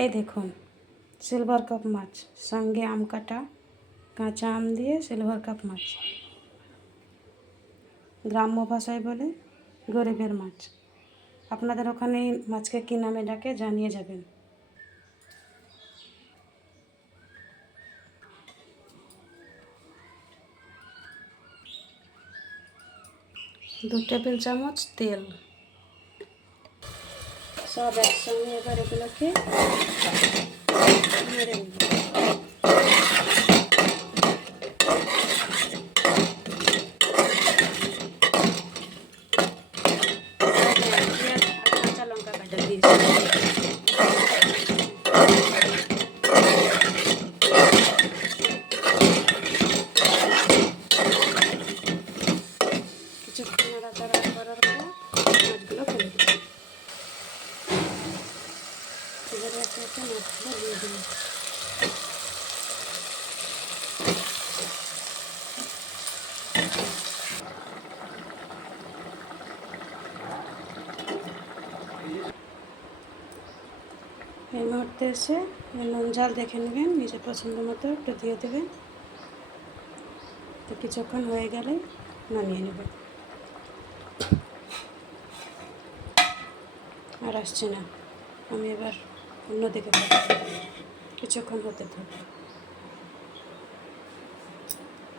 এই দেখুন silver cup মাছ, সঙ্গে আম কাটা, কাঁচা আম দিয়ে সিলভার কাপ মাছ, গ্রাম্য ভাষায় বলে গরিবের মাছ। আপনাদের ওখানে এই মাছকে কী নামে ডাকে জানিয়ে যাবেন। 2 টেবিল চামচ তেল, সব একসঙ্গে এবার এগুলোকে নেড়ে নেব। কাঁচা লঙ্কা কাটা দিয়েছি। কিছুক্ষণ নাড়াচাড়া করার পর মাছগুলো ফেলে দেব। এবারে একটা একটা মাছগুলো দিয়ে দেব। এই মুহূর্তে এসে নুন ঝাল দেখে নেবেন, নিজের পছন্দ মতো একটু দিয়ে দেবেন। তো কিছুক্ষণ হয়ে গেলে নামিয়ে নেবেন। আর আসছে না, আমি এবার অন্যদিকে কিছুক্ষণ হতে থাকবে।